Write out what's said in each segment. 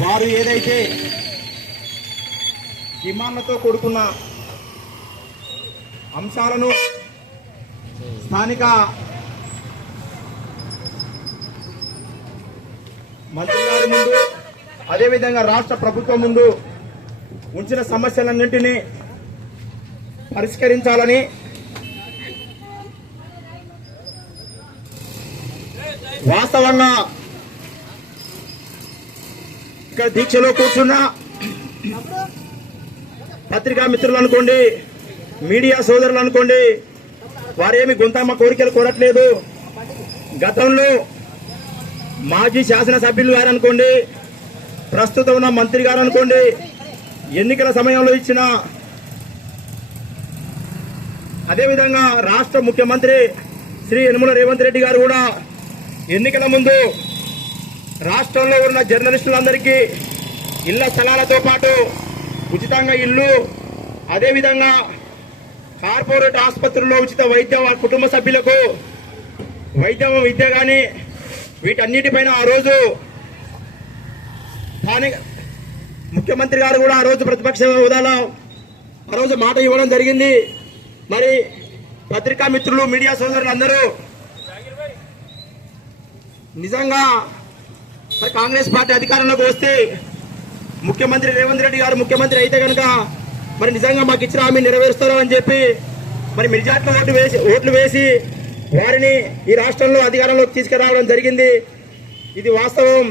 వారు ఏదైతే డిమాండ్లతో కూడుకున్న అంశాలను స్థానిక మంత్రి గారి ముందు అదేవిధంగా రాష్ట్ర ప్రభుత్వం ముందు ఉంచిన సమస్యలన్నింటినీ పరిష్కరించాలని వాస్తవంగా ఇక్కడ దీక్షలో కూర్చున్న పత్రికా మిత్రులు అనుకోండి, మీడియా సోదరులు అనుకోండి, వారేమి గొంతమ్మ కోరికలు కోరట్లేదు. గతంలో మాజీ శాసనసభ్యులు గారు అనుకోండి, ప్రస్తుతం ఉన్న మంత్రి గారు అనుకోండి, ఎన్నికల సమయంలో ఇచ్చిన అదేవిధంగా రాష్ట్ర ముఖ్యమంత్రి శ్రీ యనమల రేవంత్ రెడ్డి గారు కూడా ఎన్నికల ముందు రాష్ట్రంలో ఉన్న జర్నలిస్టులందరికీ ఇళ్ల స్థలాలతో పాటు ఉచితంగా ఇల్లు, అదేవిధంగా కార్పొరేట్ ఆసుపత్రుల్లో ఉచిత వైద్యం, కుటుంబ సభ్యులకు వైద్యం, విద్య కానీ వీటన్నిటిపైన ఆ రోజు ముఖ్యమంత్రి గారు కూడా ఆ రోజు ప్రతిపక్ష హోదాలో ఆ రోజు మాట ఇవ్వడం జరిగింది. మరి పత్రికా మిత్రులు, మీడియా సోదరులు అందరూ నిజంగా కాంగ్రెస్ పార్టీ అధికారంలోకి వస్తే ముఖ్యమంత్రి రేవంత్ రెడ్డి గారు ముఖ్యమంత్రి అయితే కనుక మరి నిజంగా మాకు ఇచ్చిన హామీ నెరవేరుస్తారు అని చెప్పి మరి మెజార్టీలో ఓట్లు వేసి వారిని ఈ రాష్ట్రంలో అధికారంలోకి తీసుకురావడం జరిగింది. ఇది వాస్తవం.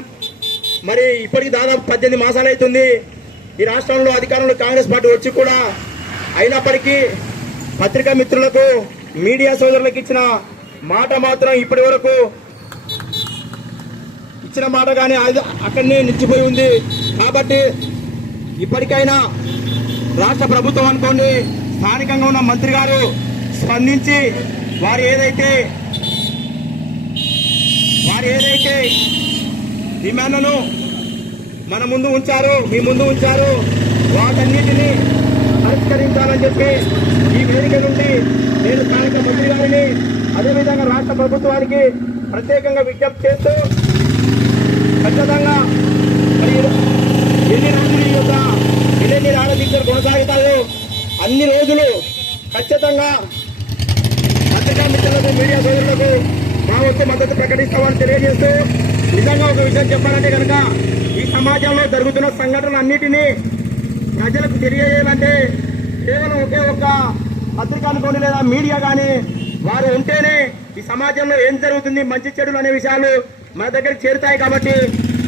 మరి ఇప్పటికి దాదాపు 18 మాసాలు అవుతుంది ఈ రాష్ట్రంలో అధికారంలో కాంగ్రెస్ పార్టీ వచ్చి కూడా. అయినప్పటికీ పత్రికా మిత్రులకు, మీడియా సోదరులకు ఇచ్చిన మాట మాత్రం ఇప్పటి వరకు ఇచ్చిన మాట కానీ అక్కడనే నిలిచిపోయి ఉంది. కాబట్టి ఇప్పటికైనా రాష్ట్ర ప్రభుత్వం అనుకోండి, స్థానికంగా ఉన్న మంత్రి గారు స్పందించి వారు ఏదైతే డిమాండ్లను మన ముందు ఉంచారు, మీ ముందు ఉంచారు, వాటన్నిటినీ పరిష్కరించాలని చెప్పి ఈ వేదిక నుండి నేను స్థానిక మంత్రి గారిని అదేవిధంగా రాష్ట్ర ప్రభుత్వానికి ప్రత్యేకంగా విజ్ఞప్తి చేస్తూ ఖచ్చితంగా మరి ఎన్ని రోజులు ఈ యొక్క విలేని రాజదీక్షలు కొనసాగుతాయో అన్ని రోజులు ఖచ్చితంగా పత్రికా మిత్రులకు, మీడియా సోదరులకు మా వంతు మద్దతు ప్రకటిస్తామని తెలియజేస్తూ, నిజంగా ఒక విషయం చెప్పాలంటే కనుక ఈ సమాజంలో జరుగుతున్న సంఘటనలన్నిటినీ ప్రజలకు తెలియజేయాలంటే కేవలం ఒకే ఒక్క పత్రిక అనుకోండి లేదా మీడియా కానీ వారు ఉంటేనే ఈ సమాజంలో ఏం జరుగుతుంది, మంచి చెడులు అనే విషయాలు మన దగ్గరికి చేరుతాయి. కాబట్టి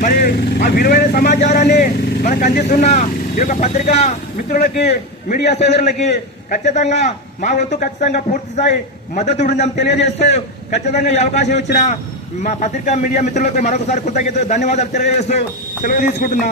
మరి ఆ విలువైన సమాచారాన్ని మనకు అందిస్తున్న ఈ యొక్క పత్రికా మిత్రులకి, మీడియా సోదరులకి ఖచ్చితంగా మా వంతు ఖచ్చితంగా పూర్తి స్థాయి మద్దతు ఉందని తెలియజేస్తూ, ఖచ్చితంగా ఈ అవకాశం ఇచ్చిన మా పత్రికా మీడియా మిత్రులకు మరొకసారి కృతజ్ఞతలు, ధన్యవాదాలు తెలియజేస్తూ సెలవు తీసుకుంటున్నా.